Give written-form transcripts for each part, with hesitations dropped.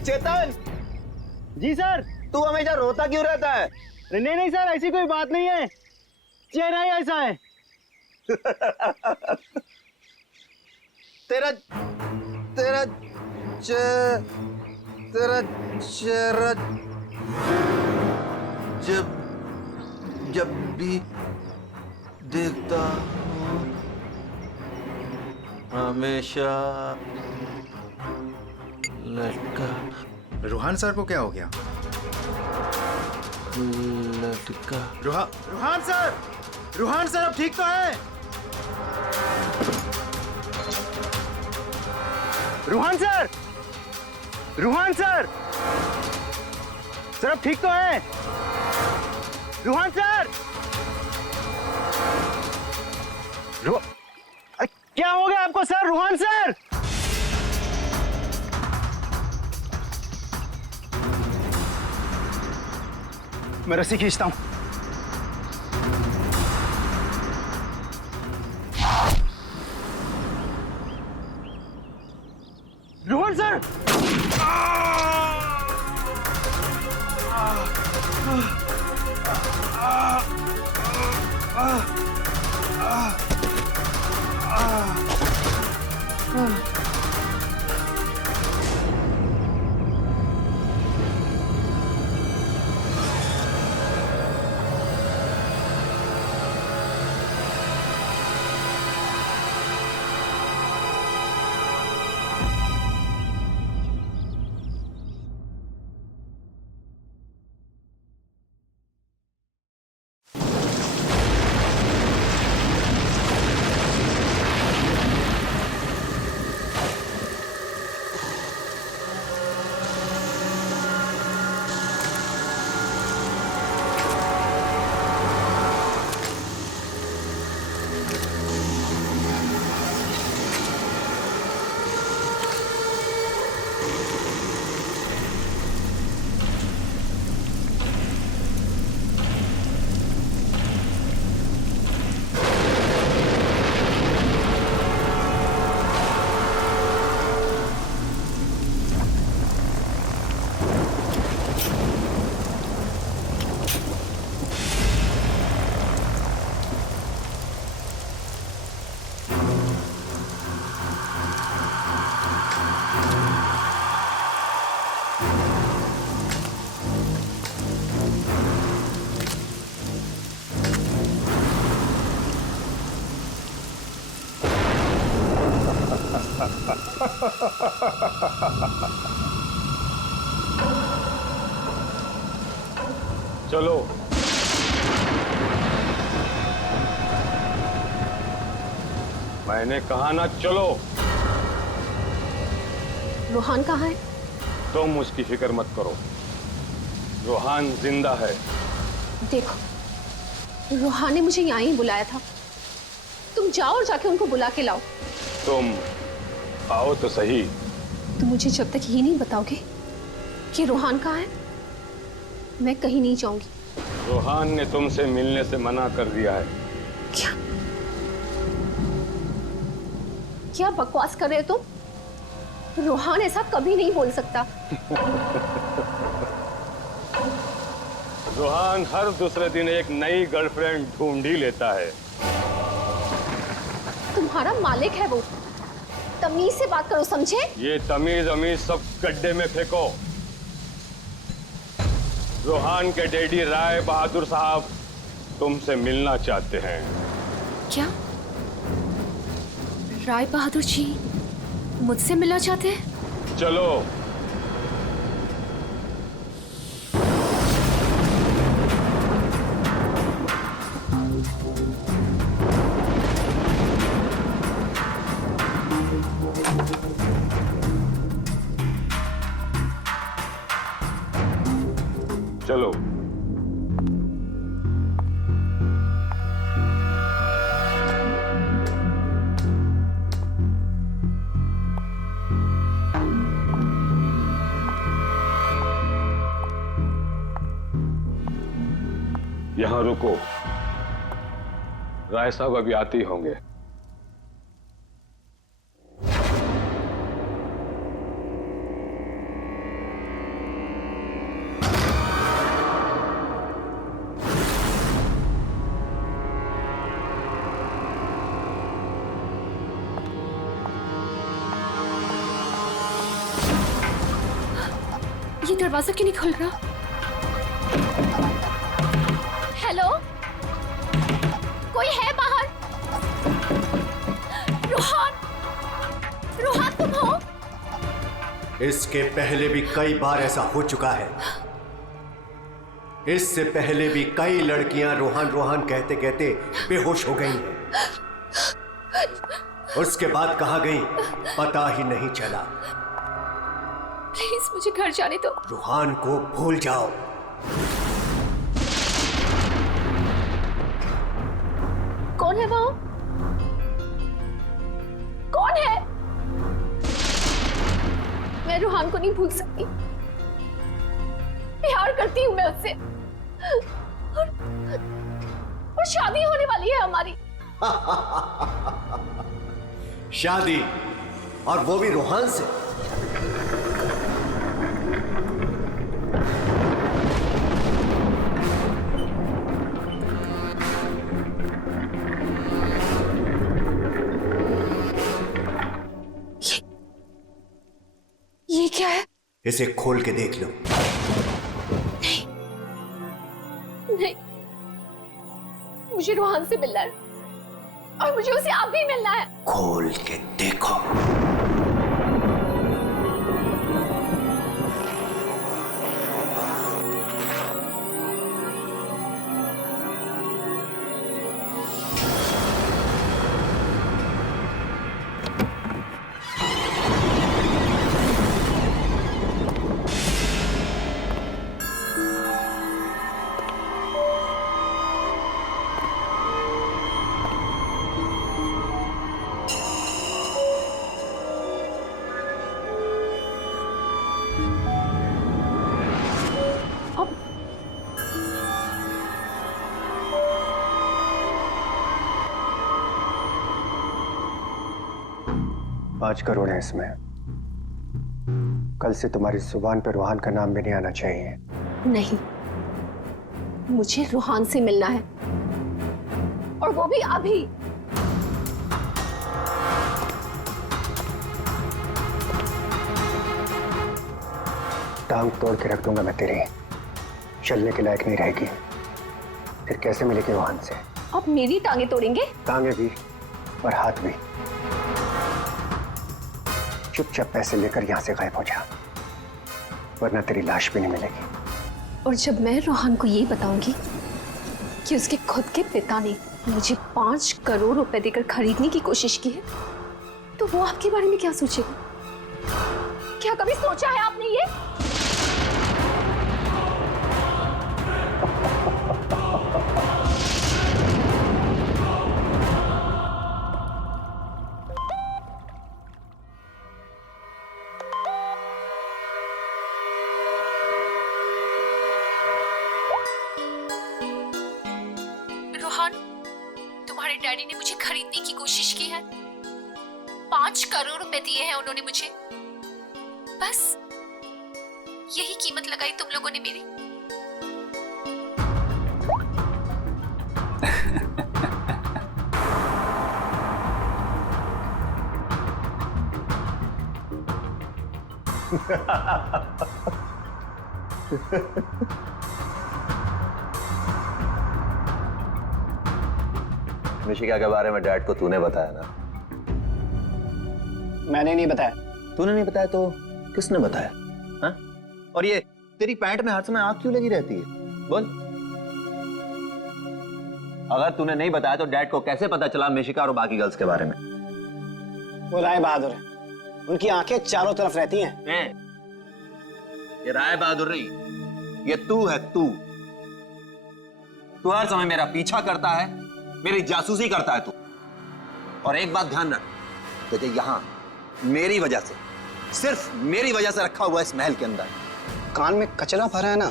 चेतन। जी sir. तू हमेशा रोता क्यों रहता है? नहीं नहीं सर, ऐसी कोई बात नहीं है, चेहरा ही ऐसा है। तेरा तेरा तेरा चेहरा जब जब भी देखता हूँ हमेशा लटका। रूहान सर को क्या हो गया? लटका। रूहान सर, रूहान सर अब ठीक तो है? Ruhan sir, Ruhan sir, sir अब ठीक तो है? रूहान सर, क्या हो गया आपको सर? रूहान सर, मैं रस्सी खींचता हूं। रोहन सर, चलो मैंने कहा ना, चलो। रूहान कहाँ है? तुम उसकी फिक्र मत करो, रूहान जिंदा है। देखो, रूहान ने मुझे यहाँ ही बुलाया था, तुम जाओ और जाके उनको बुला के लाओ। तुम आओ तो सही। तुम मुझे जब तक ये नहीं बताओगे कि रूहान कहाँ है, मैं कहीं नहीं जाऊंगी। रूहान ने तुमसे मिलने से मना कर दिया है। क्या क्या बकवास कर रहे हो तुम? रूहान ऐसा कभी नहीं बोल सकता। रूहान हर दूसरे दिन एक नई गर्लफ्रेंड ढूंढ ही लेता है। तुम्हारा मालिक है वो, तमीज से बात करो, समझे? ये तमीज अमीज सब गड्ढे में फेंको। रूहान के डैडी राय बहादुर साहब तुमसे मिलना चाहते हैं। क्या राय बहादुर जी मुझसे मिलना चाहते हैं? चलो। चलो। यहां रुको, राय साहब अभी आते ही होंगे। दरवाजा क्यों नहीं खुल रहा? हेलो, कोई है बाहर? रोहन, रोहन तुम हो? इसके पहले भी कई बार ऐसा हो चुका है। इससे पहले भी कई लड़कियां रोहन रोहन कहते कहते बेहोश हो गई हैं। उसके बाद कहां गई पता ही नहीं चला। प्लीज मुझे घर जाने दो। रोहन को भूल जाओ। कौन है वो? कौन है? मैं रोहन को नहीं भूल सकती। प्यार करती हूं मैं उससे, और शादी होने वाली है हमारी। शादी, और वो भी रोहन से। ये क्या है? इसे खोल के देख लो। नहीं, मुझे रोहन से मिलना है, और मुझे उसे अब भी मिलना है। खोल के देखो। अब 5 करोड़ है इसमें। कल से तुम्हारी जुबान पे रोहन का नाम भी नहीं आना चाहिए। नहीं, मुझे रोहन से मिलना है, और वो भी अभी। टांग तोड़ के रख दूंगा मैं तेरी। चलने के लायक नहीं रहेगी। फिर कैसे मिलेगी रोहन से? अब मेरी टांगे तोड़ेंगे? टांगे भी और हाथ भी। चुपचाप पैसे लेकर यहां से गायब हो जा, वरना तेरी लाश भी नहीं मिलेगी। और जब मैं रोहन को ये बताऊंगी कि उसके खुद के पिता ने मुझे 5 करोड़ रुपए देकर खरीदने की कोशिश की है, तो वो आपके बारे में क्या सोचेगा? क्या कभी सोचा है आपने ये? रोहन, तुम्हारे डैडी ने मुझे खरीदने की कोशिश की है। 5 करोड़ रुपए दिए हैं उन्होंने मुझे। बस यही कीमत लगाई तुम लोगों ने मेरी। मिशिका के बारे में डैड को तूने बताया ना? मैंने नहीं बताया। तूने नहीं बताया तो किसने बताया? हाँ? और ये तेरी पैंट में हर समय आग क्यों लगी रहती है? बोल। अगर तूने नहीं बताया तो डैड को कैसे पता चला मिशिका और बाकी गर्ल्स के बारे में? वो राय बहादुर है, उनकी आंखें चारों तरफ रहती हैं। ये राय बहादुर नहीं, ये तू है। तू हर समय मेरा पीछा करता है, मेरी जासूसी करता है तू। और एक बात ध्यान रख, तुझे यहां मेरी वजह से, सिर्फ मेरी वजह से रखा हुआ इस महल के अंदर। कान में कचरा भरा है ना,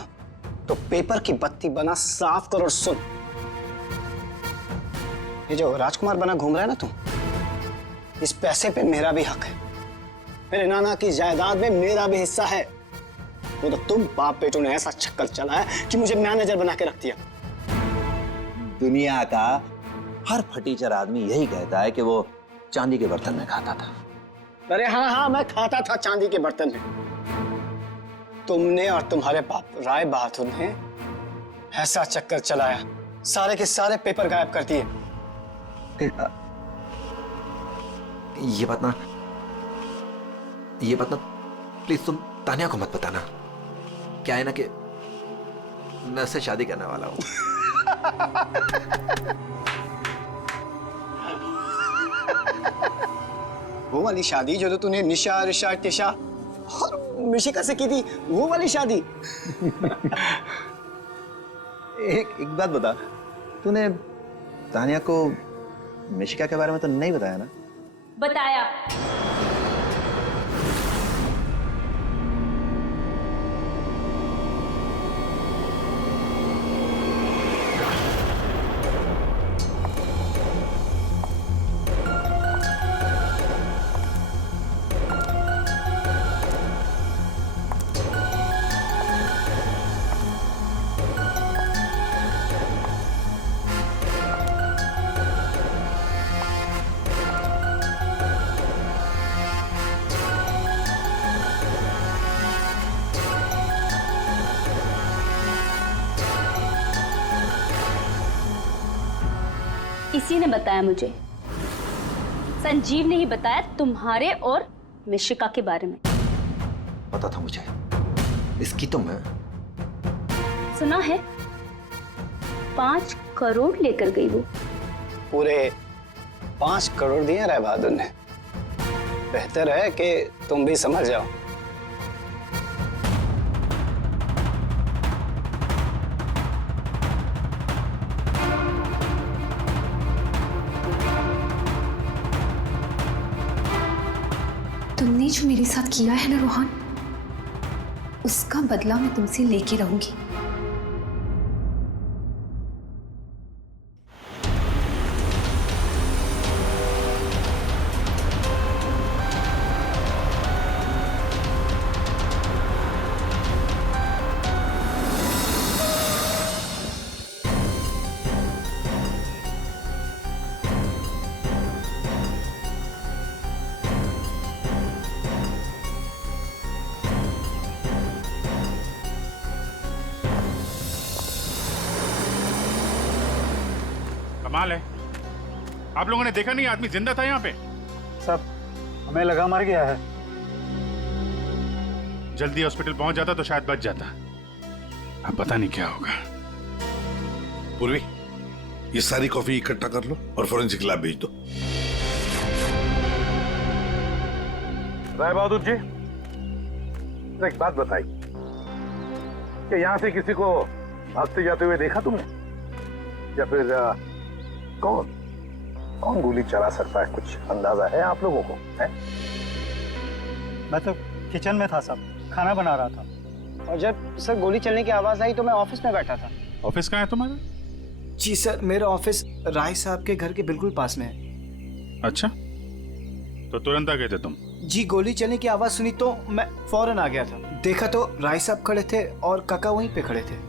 तो पेपर की बत्ती बना साफ कर और सुन। ये जो राजकुमार बना घूम रहा है ना तू, इस पैसे पे मेरा भी हक है। मेरे नाना की जायदाद में मेरा भी हिस्सा है। वो तो तुम बाप बेटों ने ऐसा चक्कर चला है कि मुझे मैनेजर बना के रख दिया। दुनिया का हर फटीचर आदमी यही कहता है कि वो चांदी के बर्तन में खाता था। अरे हाँ हाँ, मैं खाता था चांदी के बर्तन में। तुमने और तुम्हारे बाप राय बहादुर ने ऐसा चक्कर चलाया, सारे के सारे पेपर गायब कर दिए। ये बात ना प्लीज तुम तानिया को मत बताना। क्या है ना कि मैं उससे शादी करने वाला हूं। वो वाली शादी जो तो तूने निशा, ऋषा, टिशा और मिशिका से की थी, वो वाली शादी। एक बात बता, तूने तानिया को मिशिका के बारे में तो नहीं बताया ना? बताया। इसी ने बताया मुझे। संजीव ने ही बताया तुम्हारे और मिशिका के बारे में। पता था मुझे, इसकी तो मैं सुना है 5 करोड़ लेकर गई वो। पूरे 5 करोड़ दिए राय बहादुर ने। बेहतर है कि तुम भी समझ जाओ। तुमने जो मेरे साथ किया है ना रोहन, उसका बदला मैं तुमसे लेके रहूंगी। कमाल है, आप लोगों ने देखा नहीं आदमी जिंदा था यहाँ पे? सब हमें लगा मर गया है। जल्दी हॉस्पिटल पहुंच जाता तो शायद बच जाता। अब पता नहीं क्या होगा। पूर्वी, ये सारी कॉफी इकट्ठा कर लो और फोरेंसिक लैब भेज दो। राय बहादुर जी, एक बात बताई कि यहां से किसी को भागते जाते हुए देखा तुमने, या फिर कौन गोली चला सकता है? कुछ अंदाजा है आप लोगों को? है? मैं तो किचन में था साहब, खाना बना रहा था। और जब सर गोली चलने की आवाज आई तो मैं ऑफिस में बैठा था। ऑफिस कहाँ है तुम्हारा? जी सर, मेरा ऑफिस राय साहब के घर के बिल्कुल पास में है। अच्छा, तो तुरंत आ गए थे तुम? जी, गोली चलने की आवाज सुनी तो मैं फौरन आ गया था। देखा तो राय साहब खड़े थे और काका वहीं पे खड़े थे।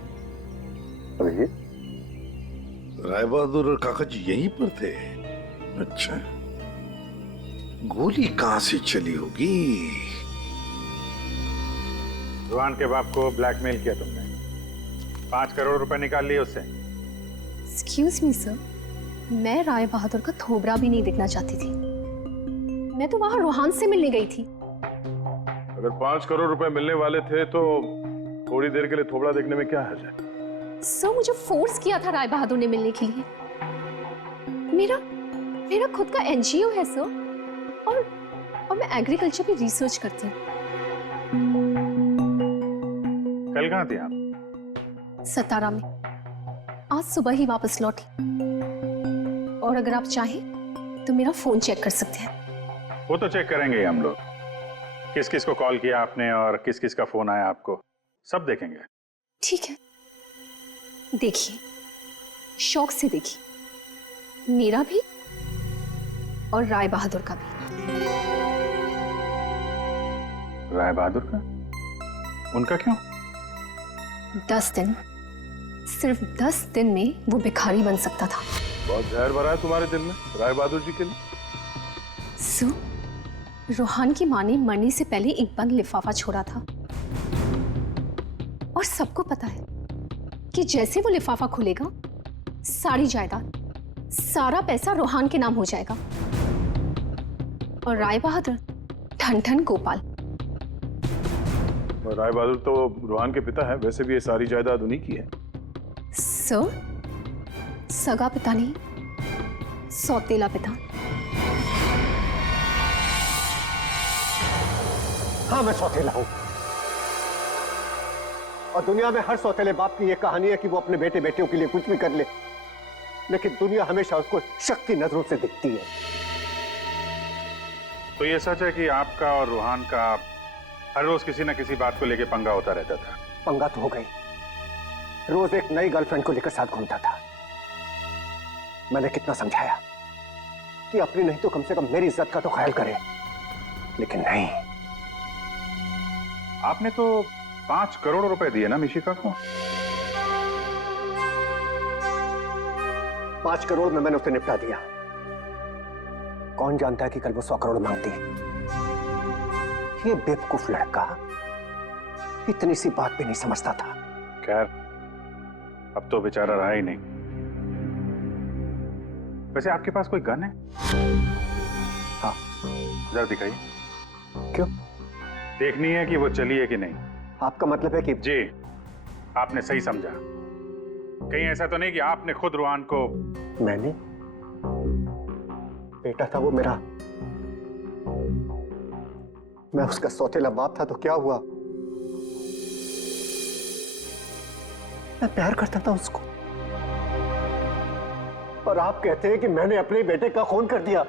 राय बहादुर और काका जी यहीं पर थे? अच्छा, गोली कहां से चली होगी? रुहान के बाप को ब्लैकमेल किया तुमने, 5 करोड़ रुपए निकाल लिए उससे। एक्सक्यूज मी सर, मैं राय बहादुर का थोबड़ा भी नहीं देखना चाहती थी। मैं तो वहां रोहान से मिलने गई थी। अगर 5 करोड़ रुपए मिलने वाले थे तो थोड़ी देर के लिए थोबड़ा देखने में क्या हर्ज है? सर, मुझे फोर्स किया था राय बहादुर ने मिलने के लिए। मेरा खुद का एनजीओ है सर, और मैं एग्रीकल्चर पे रिसर्च करती हूँ। कल कहाँ थे आप? सतारा में। आज सुबह ही वापस लौटी। और अगर आप चाहें तो मेरा फोन चेक कर सकते हैं। वो तो चेक करेंगे हम लोग, किस किस को कॉल किया आपने और किस किस का फोन आया आपको, सब देखेंगे। ठीक है, देखिए, शौक से देखिए, मेरा भी और राय बहादुर का भी। राय बहादुर का? उनका क्यों? 10 दिन, सिर्फ 10 दिन में वो भिखारी बन सकता था। बहुत जहर भरा है तुम्हारे दिल में राय बहादुर जी के लिए। रोहान की मां ने मरने से पहले एक बंद लिफाफा छोड़ा था। और सबको पता है कि जैसे वो लिफाफा खुलेगा, सारी जायदाद, सारा पैसा रोहान के नाम हो जाएगा और राय बहादुर ठन ठन गोपाल। राय बहादुर तो रोहान के पिता है, वैसे भी ये सारी जायदाद उन्हीं की है। सर, सगा पिता नहीं, सौतेला पिता। हाँ, मैं सौतेला हूं और दुनिया में हर सौतेले बाप की यह कहानी है कि वो अपने बेटे बेटियों के लिए कुछ भी कर ले, लेकिन दुनिया हमेशा उसको शक की नजरों से दिखती है। तो ये सच है कि आपका और रोहान का हर रोज किसी न किसी बात को लेकर पंगा होता रहता था? पंगा तो हो गई, रोज एक नई गर्लफ्रेंड को लेकर साथ घूमता था। मैंने कितना समझाया कि अपनी नहीं तो कम से कम मेरी इज्जत का तो ख्याल करे, लेकिन नहीं। आपने तो 5 करोड़ रुपए दिए ना मिशिका को? 5 करोड़ में मैंने उसे निपटा दिया। कौन जानता है कि कल वो 100 करोड़ मांगती। ये बेवकूफ लड़का इतनी सी बात भी नहीं समझता था। खैर, अब तो बेचारा रहा ही नहीं। वैसे आपके पास कोई गन है? हाँ। जरा दिखाइए। क्यों? देखनी है कि वो चली है कि नहीं। आपका मतलब है कि? जी, आपने सही समझा। कहीं ऐसा तो नहीं कि आपने खुद रोहान को? मैंने? बेटा था वो मेरा, मैं उसका सौतेला बाप था, तो क्या हुआ? मैं प्यार करता था उसको, और आप कहते हैं कि मैंने अपने बेटे का खून कर दिया।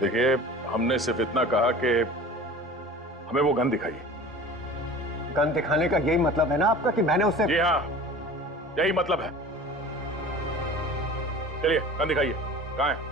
देखिए, हमने सिर्फ इतना कहा कि हमें वो गन दिखाइए। गन दिखाने का यही मतलब है ना आपका कि मैंने उसे? जी हाँ, यही मतलब है। चलिए, गन दिखाइए। कहाँ है?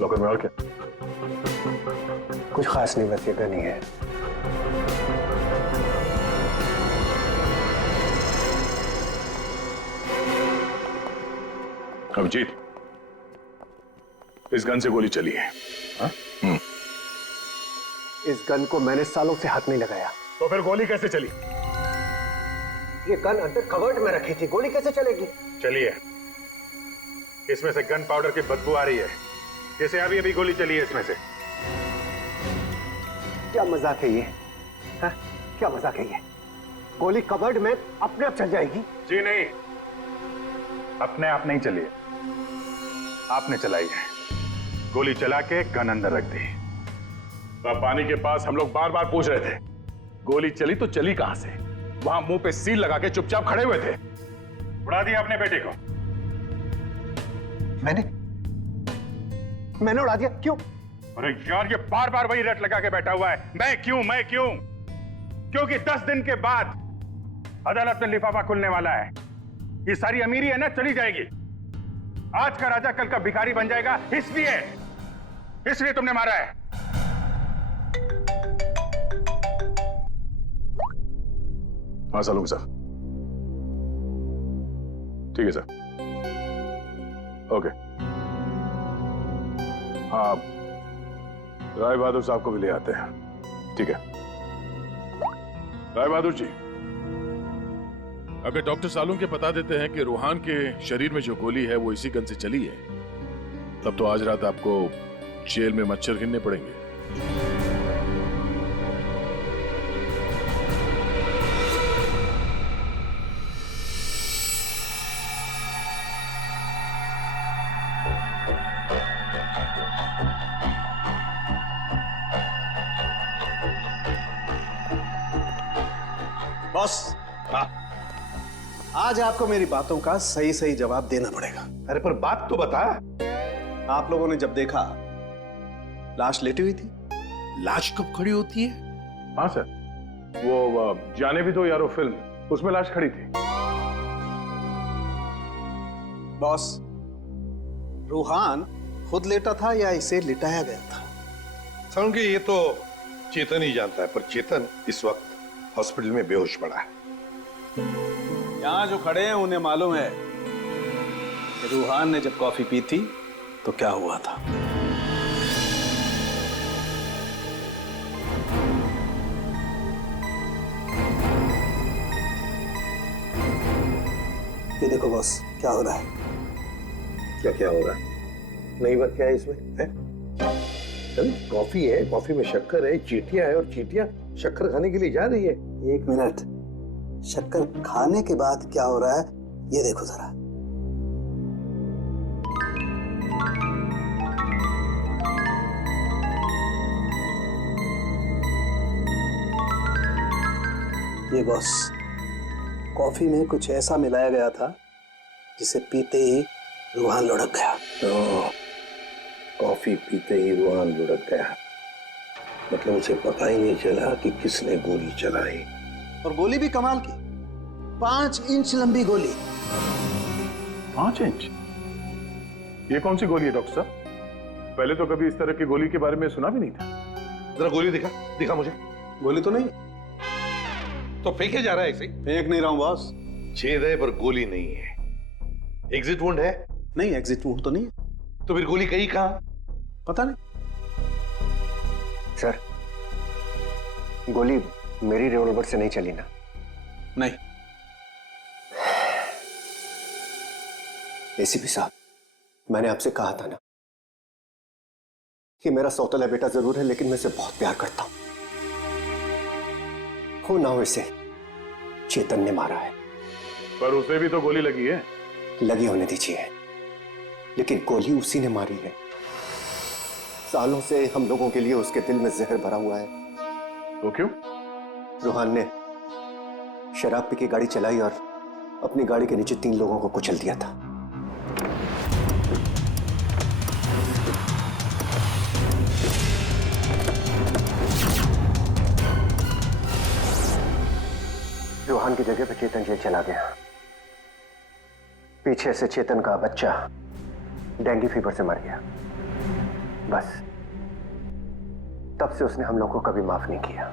लॉकर में और क्या? कुछ खास नहीं, बस ये गन ही है। अभिजीत, इस गन से गोली चली है। हाँ? इस गन को मैंने सालों से हाथ नहीं लगाया। तो फिर गोली कैसे चली? ये गन अंदर कवर्ड में रखी थी, गोली कैसे चलेगी? चलिए, इसमें से गन पाउडर की बदबू आ रही है, जैसे अभी अभी गोली चली है इसमें से। क्या मजाक है ये? हाँ? क्या मजाक है ये? गोली कवर्ड में अपने आप चल जाएगी? जी नहीं, अपने आप नहीं चली है, आपने चलाई है। गोली चला के गन अंदर रख दी। पानी के पास हम लोग बार बार पूछ रहे थे, गोली चली तो चली कहां से? वहां मुंह पे सील लगा के चुपचाप खड़े हुए थे। उड़ा दिया अपने बेटे को। मैंने उड़ा दिया? क्यों? अरे यार, ये बार बार वही रट लगा के बैठा हुआ है, मैं क्यों मैं क्यों? क्योंकि 10 दिन के बाद अदालत में लिफाफा खुलने वाला है। ये सारी अमीरी है ना, चली जाएगी। आज का राजा कल का भिखारी बन जाएगा, इसलिए तुमने मारा है। हाँ सलूम सर, ठीक है सर, ओके। हाँ, राय बहादुर साहब को भी ले आते हैं। ठीक है राय बहादुर जी, अगर डॉक्टर सालून के बता देते हैं कि रोहान के शरीर में जो गोली है वो इसी गन से चली है, तब तो आज रात आपको जेल में मच्छर गिनने पड़ेंगे। बॉस, आज आपको मेरी बातों का सही सही जवाब देना पड़ेगा। अरे पर बात तो बता। आप लोगों ने जब देखा लाश लेटी हुई थी। लाश कब खड़ी होती है? हाँ सर, वो जाने भी दो यारो फिल्म, उसमें लाश खड़ी थी। बॉस, रूहान खुद लेटा था या इसे लिटाया गया था? समझ गए, ये तो चेतन ही जानता है, पर चेतन इस वक्त हॉस्पिटल में बेहोश पड़ा है। यहां जो खड़े हैं उन्हें मालूम है कि रूहान ने जब कॉफी पी थी तो क्या हुआ था। ये देखो बॉस, क्या हो रहा है। क्या क्या हो रहा है? नई बात क्या है इसमें है? चल, कॉफी है, कॉफी में शक्कर है, चींटियां है, और चींटियां शक्कर खाने के लिए जा रही है। एक मिनट, शक्कर खाने के बाद क्या हो रहा है ये देखो जरा। ये बॉस, कॉफी में कुछ ऐसा मिलाया गया था जिसे पीते ही रूहान लुढ़क गया। तो कॉफी पीते ही रूहान लुढ़क गया, मतलब उसे पता ही नहीं चला कि किसने गोली चलाई। और गोली भी कमाल की, 5 इंच लंबी गोली। 5 इंच? ये कौन सी गोली है डॉक्टर साहब? पहले तो कभी इस तरह की गोली के बारे में सुना भी नहीं था। जरा गोली दिखा, दिखा मुझे। गोली तो नहीं, तो फेंके जा रहा है ऐसे ही? फेंक नहीं रहा हूं बॉस। छेद है पर गोली नहीं है। एग्जिट वुंड है? नहीं, एग्जिट वुंड तो नहीं है। तो फिर गोली गई कहां? पता नहीं। सर, गोली मेरी रिवॉल्वर से नहीं चली ना? नहीं। एसीपी साहब, मैंने आपसे कहा था ना कि मेरा सौतेला बेटा जरूर है, लेकिन मैं इसे बहुत प्यार करता हूं। हो ना हो इसे चेतन ने मारा है। पर उसे भी तो गोली लगी है। लगी होने दीजिए, लेकिन गोली उसी ने मारी है। सालों से हम लोगों के लिए उसके दिल में जहर भरा हुआ है। तो क्यों? रूहान ने शराब पी के गाड़ी चलाई और अपनी गाड़ी के नीचे 3 लोगों को कुचल दिया था। रूहान की जगह पे चेतन जेल चला गया। पीछे से चेतन का बच्चा डेंगू फीवर से मर गया। बस तब से उसने हम लोगों को कभी माफ नहीं किया।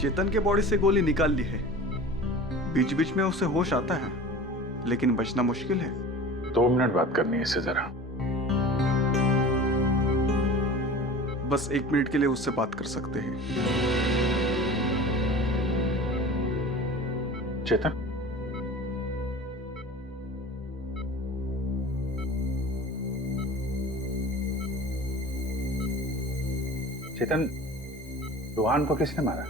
चेतन के बॉडी से गोली निकाल ली है। बीच बीच में उसे होश आता है, लेकिन बचना मुश्किल है। 2 मिनट बात करनी है इससे जरा। बस 1 मिनट के लिए उससे बात कर सकते हैं। चेतन, चेतन, रूहान को किसने मारा?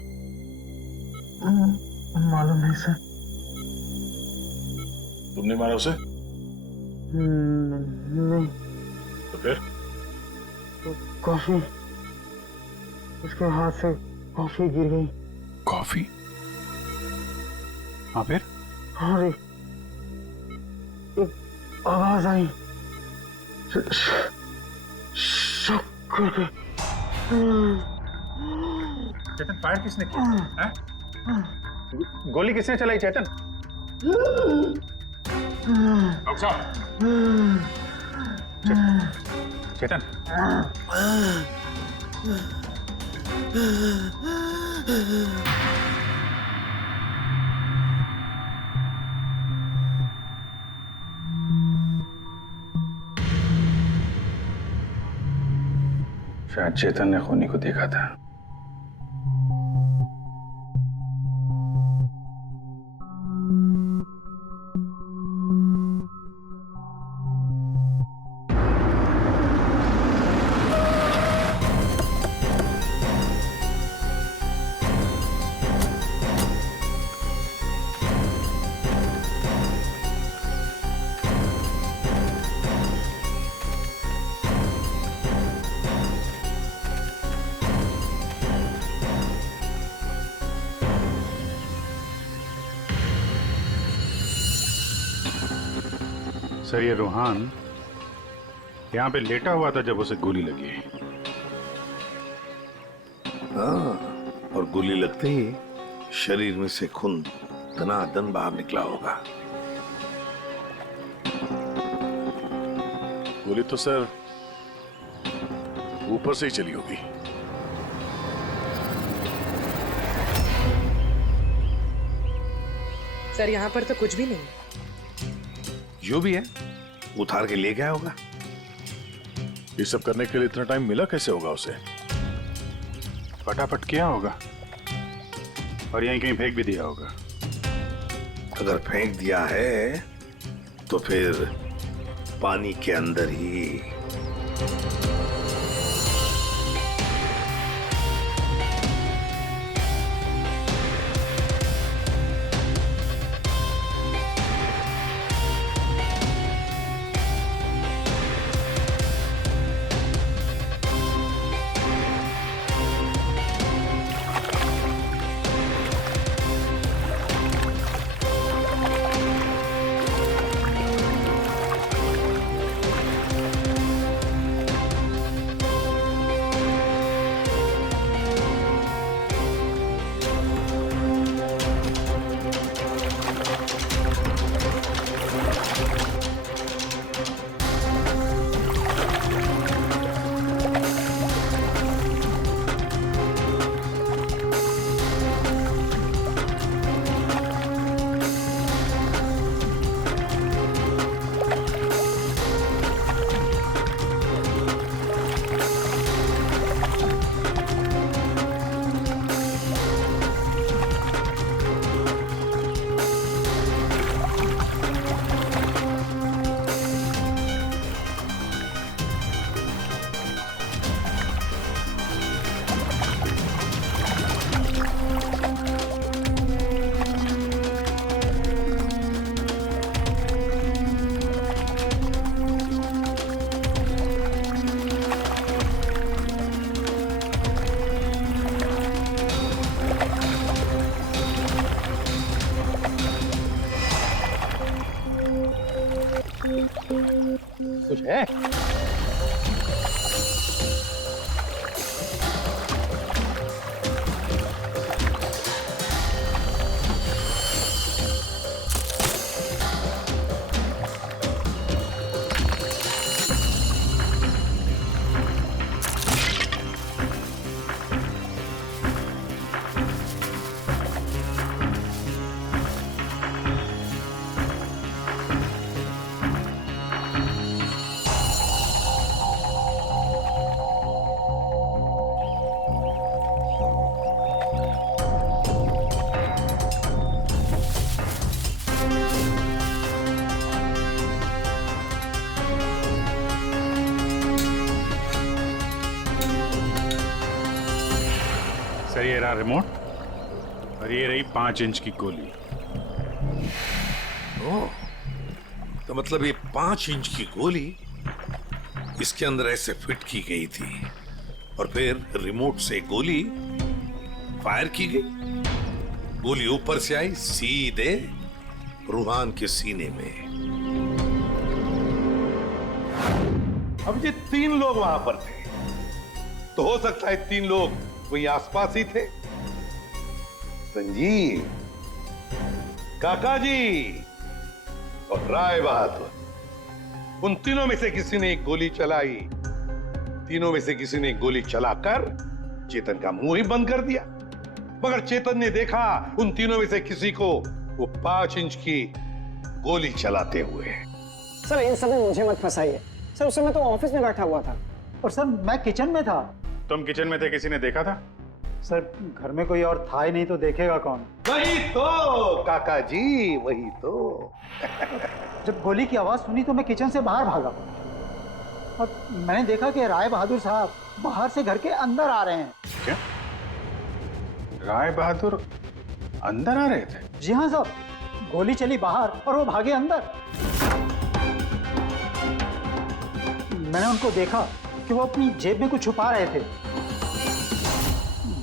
मालूम नहीं सर। तुमने मारा उसे? नहीं। तो फिर? कॉफी, उसके हाथ से कॉफी गिर गई। कॉफी? हाँ फिर? अरे एक आवाज आई, शक्कर के। चेतन, फायर किसने किया? गोली किसने चलाई चेतन? डॉक्टर साहब, चेतन। शायद चेतन ने खूनी को देखा था। सर, ये रूहान यहाँ पे लेटा हुआ था जब उसे गोली लगी। हाँ, और गोली लगते ही शरीर में से खून दनादन बाहर निकला होगा। गोली तो सर ऊपर से ही चली होगी। सर यहाँ पर तो कुछ भी नहीं। जो भी है उतार के ले गया होगा। ये सब करने के लिए इतना टाइम मिला कैसे होगा उसे? फटाफट किया होगा और यहीं कहीं फेंक भी दिया होगा। अगर फेंक दिया है तो फिर पानी के अंदर ही। कुछ है? सर ये रहा रिमोट और ये रही 5 इंच की गोली। ओह, तो मतलब ये 5 इंच की गोली इसके अंदर ऐसे फिट की गई थी और फिर रिमोट से गोली फायर की गई। गोली ऊपर से आई सीधे रूहान के सीने में। अब ये 3 लोग वहां पर थे, तो हो सकता है 3 लोग वही आसपास ही थे। संजीव, काका जी और राय बहादुर, उन तीनों में से किसी ने एक गोली चलाई। तीनों में से किसी ने एक गोली चलाकर चेतन का मुंह ही बंद कर दिया, मगर चेतन ने देखा उन तीनों में से किसी को वो 5 इंच की गोली चलाते हुए। सर इन सब में मुझे मत फंसाइए सर, उस समय तो ऑफिस में बैठा हुआ था। और सर मैं किचन में था। तुम किचन में थे, किसी ने देखा था? सर घर में कोई और था ही नहीं तो देखेगा कौन? वही तो काका जी, वही तो। जब गोली की आवाज सुनी तो मैं किचन से बाहर भागा और मैंने देखा कि राय बहादुर साहब बाहर से घर के अंदर आ रहे हैं। क्या? राय बहादुर अंदर आ रहे थे? जी हाँ साहब, गोली चली बाहर और वो भागे अंदर। मैंने उनको देखा कि वो अपनी जेब में कुछ छुपा रहे थे।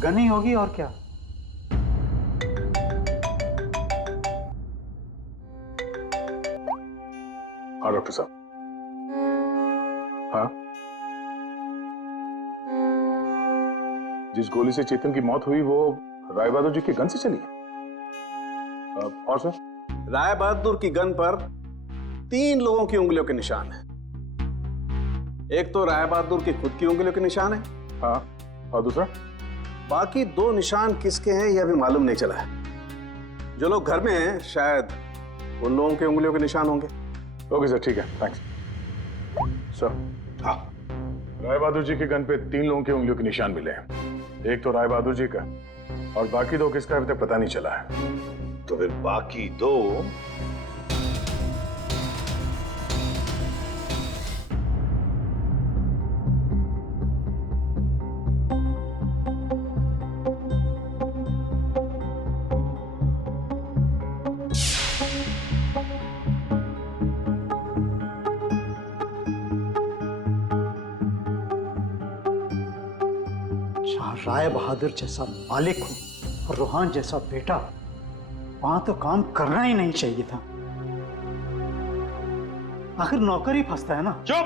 गन ही होगी और क्या। हाँ डॉक्टर साहब। हाँ, जिस गोली से चेतन की मौत हुई वो राय बहादुर जी की गन से चली है। और सर? राय बहादुर की गन पर 3 लोगों की उंगलियों के निशान है। एक तो राय बहादुर की खुद की उंगलियों के निशान है। हाँ, और दूसरा? बाकी 2 निशान किसके हैं ये अभी मालूम नहीं चला है। जो लोग घर में हैं शायद उन लोगों के उंगलियों के निशान होंगे। ओके सर, ठीक है, थैंक्स सर। हाँ, राय बहादुर जी के गन पे 3 लोगों की उंगलियों के निशान मिले हैं। एक तो राय बहादुर जी का और बाकी 2 किसका अभी तक पता नहीं चला है। तो फिर बाकी 2 जहाँ राय बहादुर जैसा मालिक हो और रूहान जैसा बेटा, वहां तो काम करना ही नहीं चाहिए था। आखिर नौकर ही फंसता है ना। चुप!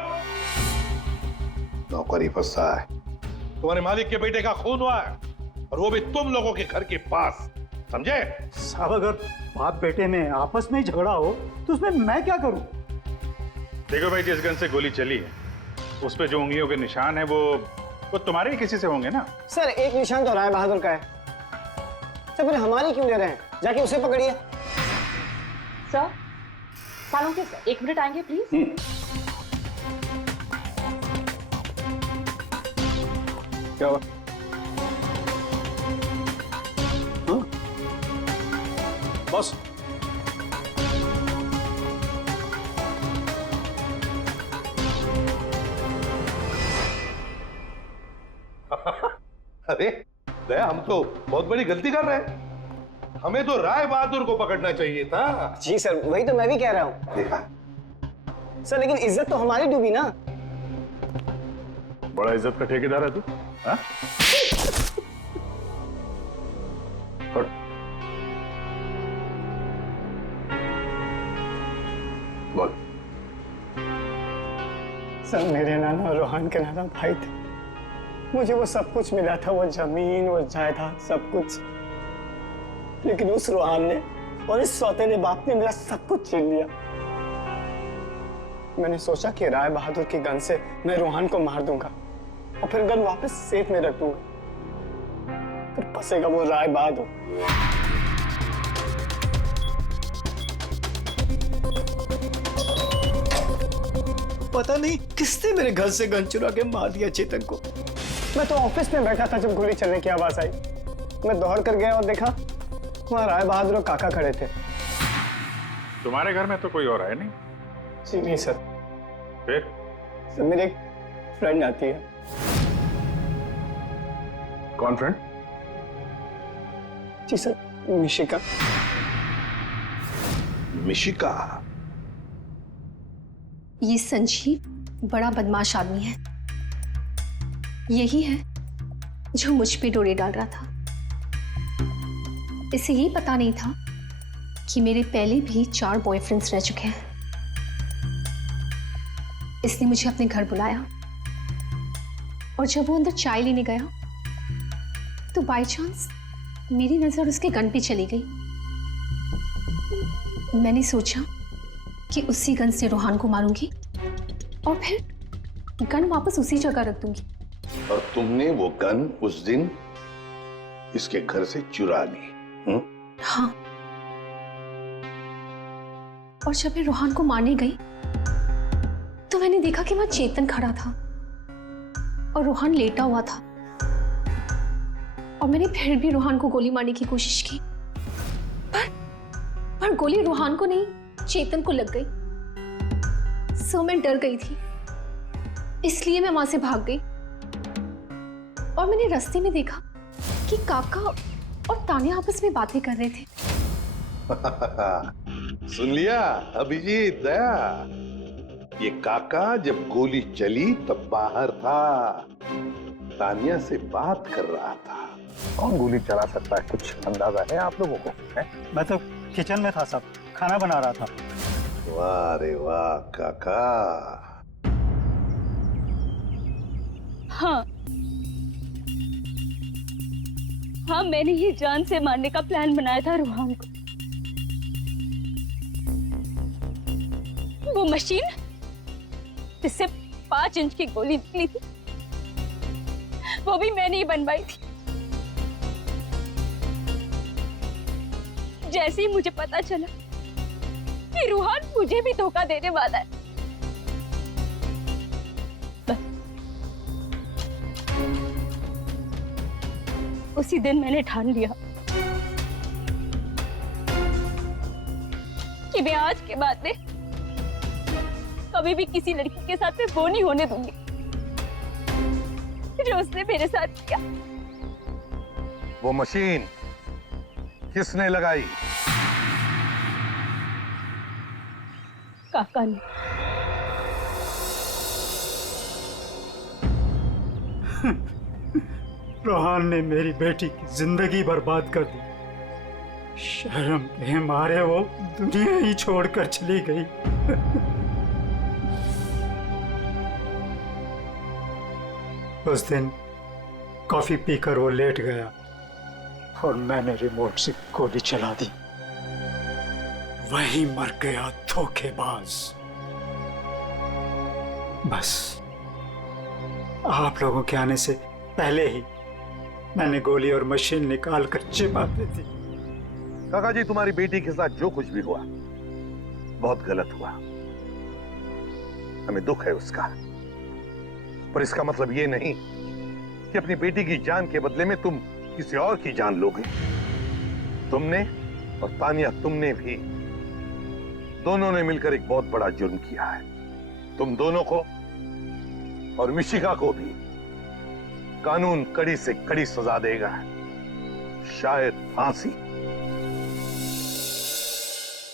नौकरी फंसा है, तुम्हारे मालिक के बेटे का खून हुआ है और वो भी तुम लोगों के घर के पास, समझे? साहब अगर बाप बेटे में आपस में ही झगड़ा हो तो उसमें मैं क्या करूं? देखो भाई, जिस गन से गोली चली है उस पे जो उंगलियों के निशान है वो तुम्हारे ही किसी से होंगे ना। सर एक निशान तो राय बहादुर का है। सर फिर हमारी क्यों ले रहे हैं? जाके उसे पकड़िए। सर, सालों के सर 1 मिनट आएंगे प्लीज। क्या हुआ? बॉस, अरे दया, हम तो बहुत बड़ी गलती कर रहे हैं। हमें तो राय बहादुर को पकड़ना चाहिए था। जी सर, वही तो मैं भी कह रहा हूँ। देखा सर लेकिन इज्जत तो हमारी डूबी ना। बड़ा इज्जत का ठेकेदार है तू, हाँ? हट। बोल। सर मेरे नाना और रूहान के नाना भाई थे। मुझे वो सब कुछ मिला था, वो जमीन, वो जायदाद, सब कुछ। लेकिन उस रूहान ने और इस सौतेले बाप ने मेरा सब कुछ छीन लिया। मैंने सोचा कि राय बहादुर की गन से मैं रूहान को मार दूंगा और फिर गन वापस सेफ में रख दूंगा। फिर फंसेगा वो राय बहादुर। पता नहीं किसने मेरे घर से गन चुरा के मार दिया चेतन को। मैं तो ऑफिस में बैठा था जब गोली चलने की आवाज आई। मैं दौड़ कर गया और देखा वहां राय बहादुर और काका खड़े थे। तुम्हारे घर में तो कोई और है नहीं? जी नहीं सर। फिर? सर मेरी एक फ्रेंड आती है। कौन फ्रेंड? जी सर, मिशिका। मिशिका? ये संजीव बड़ा बदमाश आदमी है। यही है जो मुझ पे डोरे डाल रहा था। इसे ये पता नहीं था कि मेरे पहले भी 4 बॉयफ्रेंड्स रह चुके हैं। इसने मुझे अपने घर बुलाया और जब वो अंदर चाय लेने गया तो बाय चांस मेरी नजर उसके गन पे चली गई। मैंने सोचा कि उसी गन से रूहान को मारूंगी और फिर गन वापस उसी जगह रख दूंगी। और तुमने वो गन उस दिन इसके घर से चुरा ली? हाँ। और जब मैं रूहान को मारने गई तो मैंने देखा कि वहां चेतन खड़ा था और रूहान लेटा हुआ था। और मैंने फिर भी रूहान को गोली मारने की कोशिश की, पर गोली रूहान को नहीं, चेतन को लग गई। सो मैं डर गई थी, इसलिए मैं वहां से भाग गई। और मैंने रास्ते में देखा कि काका और तान्या आपस में बातें कर रहे थे। सुन लिया अभिजीत, दया? ये काका जब गोली चली तब बाहर था, तान्या से बात कर रहा था। कौन गोली चला सकता है, कुछ अंदाजा है आप लोगों को? मैं तो किचन में था साहब, खाना बना रहा था। वाह रे वाह काका। हाँ, मैंने ही जान से मारने का प्लान बनाया था रूहान को। वो मशीन जिससे 5 इंच की गोली निकली थी, वो भी मैंने ही बनवाई थी। जैसे ही मुझे पता चला कि रूहान मुझे भी धोखा देने वाला है, उसी दिन मैंने ठान लिया कि मैं आज के बाद में कभी भी किसी लड़की के साथ में वो नहीं होने दूंगी जो उसने मेरे साथ किया। वो मशीन किसने लगाई? काका ने। रोहान ने मेरी बेटी की जिंदगी बर्बाद कर दी। शर्म के मारे वो दुनिया ही छोड़कर चली गई। उस दिन कॉफी पीकर वो लेट गया और मैंने रिमोट से गोली चला दी। वही मर गया धोखेबाज। बस आप लोगों के आने से पहले ही मैंने गोली और मशीन निकाल कर छिपा दी थी। काका जी, तुम्हारी बेटी के साथ जो कुछ भी हुआ बहुत गलत हुआ। हमें दुख है उसका, पर इसका मतलब ये नहीं कि अपनी बेटी की जान के बदले में तुम किसी और की जान लोगे। तुमने और तानिया, तुमने भी, दोनों ने मिलकर एक बहुत बड़ा जुर्म किया है। तुम दोनों को और मिशिका को भी कानून कड़ी से कड़ी सजा देगा, शायद फांसी।